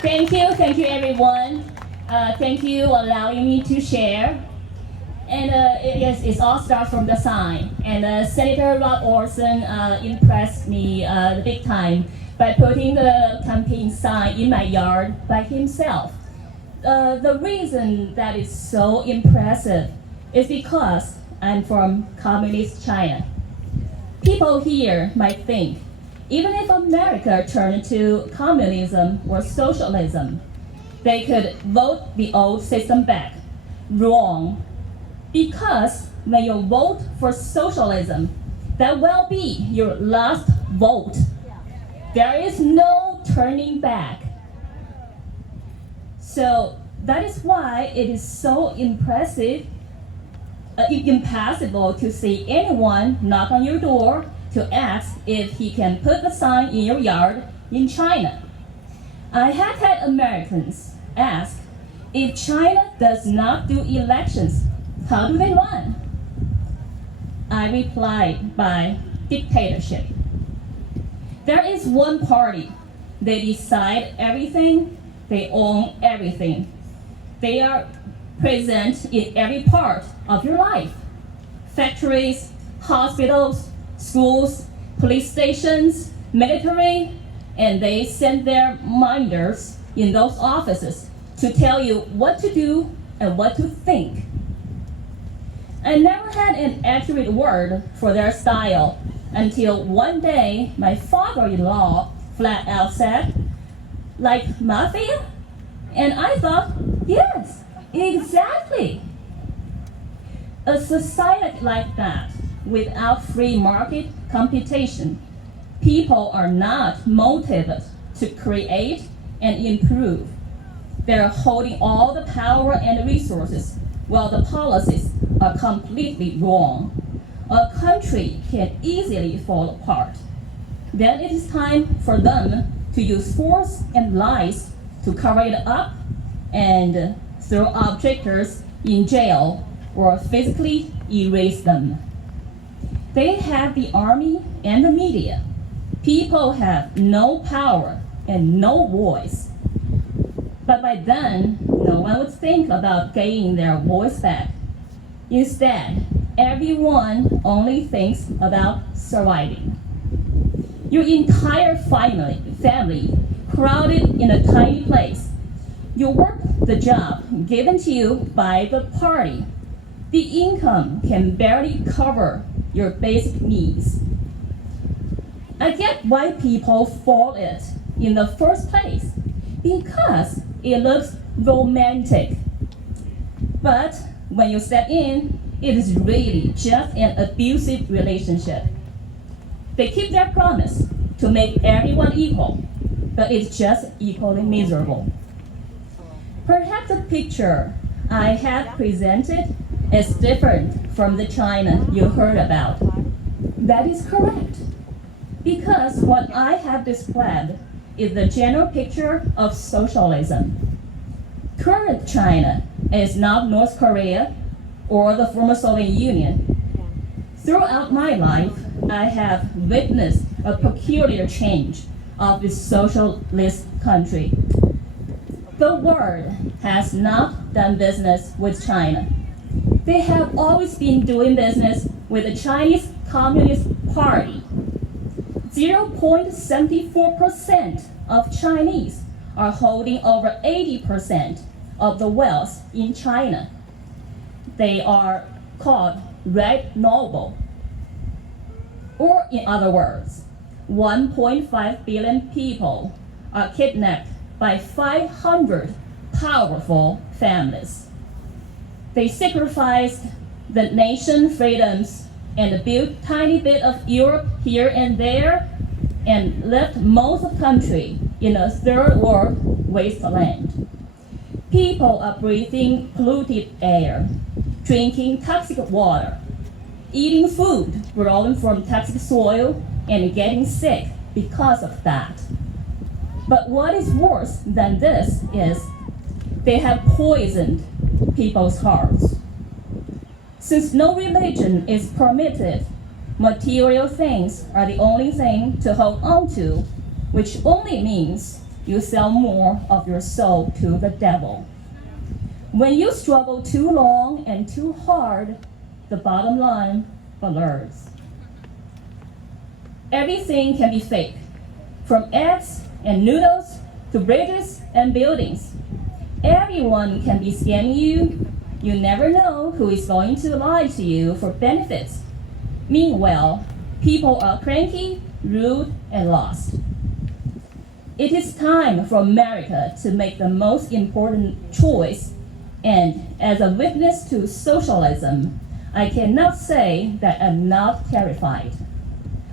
Thank you everyone. Thank you allowing me to share. And yes, it all starts from the sign. And Senator Rod Orson impressed me the big time by putting the campaign sign in my yard by himself. The reason that is so impressive is because I'm from communist China. People here might think, even if America turned to communism or socialism, they could vote the old system back. Wrong. Because when you vote for socialism, that will be your last vote. There is no turning back. So that is why it is so impressive, impossible to see anyone knock on your door to ask if he can put the sign in your yard in China. I have had Americans ask, if China does not do elections, how do they run? I replied by dictatorship. There is one party. They decide everything. They own everything. They are present in every part of your life. Factories, hospitals, schools, police stations, military, and they send their minders in those offices to tell you what to do and what to think. I never had an accurate word for their style until one day my father-in-law flat out said, like mafia? And I thought, yes, exactly. A society like that, without free market competition, people are not motivated to create and improve. They're holding all the power and resources while the policies are completely wrong. A country can easily fall apart. Then it is time for them to use force and lies to cover it up and throw objectors in jail or physically erase them. They have the army and the media. People have no power and no voice. But by then, no one would think about gaining their voice back. Instead, everyone only thinks about surviving. Your entire family crowded in a tiny place. You work the job given to you by the party. The income can barely cover your basic needs. I get why people fall it in the first place, because it looks romantic. But when you step in, it is really just an abusive relationship. They keep their promise to make everyone equal, but it's just equally miserable. Perhaps the picture I have presented is different from the China you heard about. That is correct, because what I have described is the general picture of socialism. Current China is not North Korea or the former Soviet Union. Throughout my life, I have witnessed a peculiar change of this socialist country. The world has not done business with China. They have always been doing business with the Chinese Communist Party. 0.74% of Chinese are holding over 80% of the wealth in China. They are called Red Noble. Or in other words, 1.5 billion people are kidnapped by 500 powerful families. They sacrificed the nation's freedoms and built a tiny bit of Europe here and there and left most of the country in a third world wasteland. People are breathing polluted air, drinking toxic water, eating food grown from toxic soil, and getting sick because of that. But what is worse than this is they have poisoned people's hearts. Since no religion is permitted, material things are the only thing to hold on to, which only means you sell more of your soul to the devil. When you struggle too long and too hard, the bottom line blurs. Everything can be fake, from eggs and noodles to bridges and buildings. Everyone can be scamming you. You never know who is going to lie to you for benefits. Meanwhile, people are cranky, rude, and lost. It is time for America to make the most important choice, and as a witness to socialism, I cannot say that I'm not terrified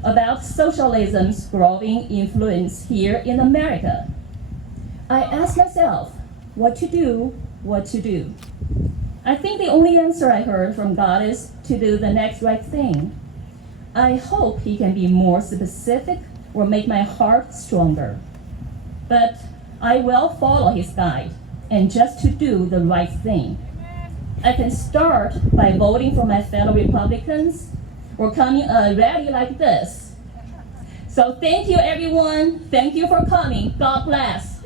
about socialism's growing influence here in America. I ask myself, what to do. I think the only answer I heard from God is to do the next right thing. I hope He can be more specific or make my heart stronger. But I will follow His guide and just to do the right thing. I can start by voting for my fellow Republicans or coming a rally like this. So thank you, everyone. Thank you for coming. God bless.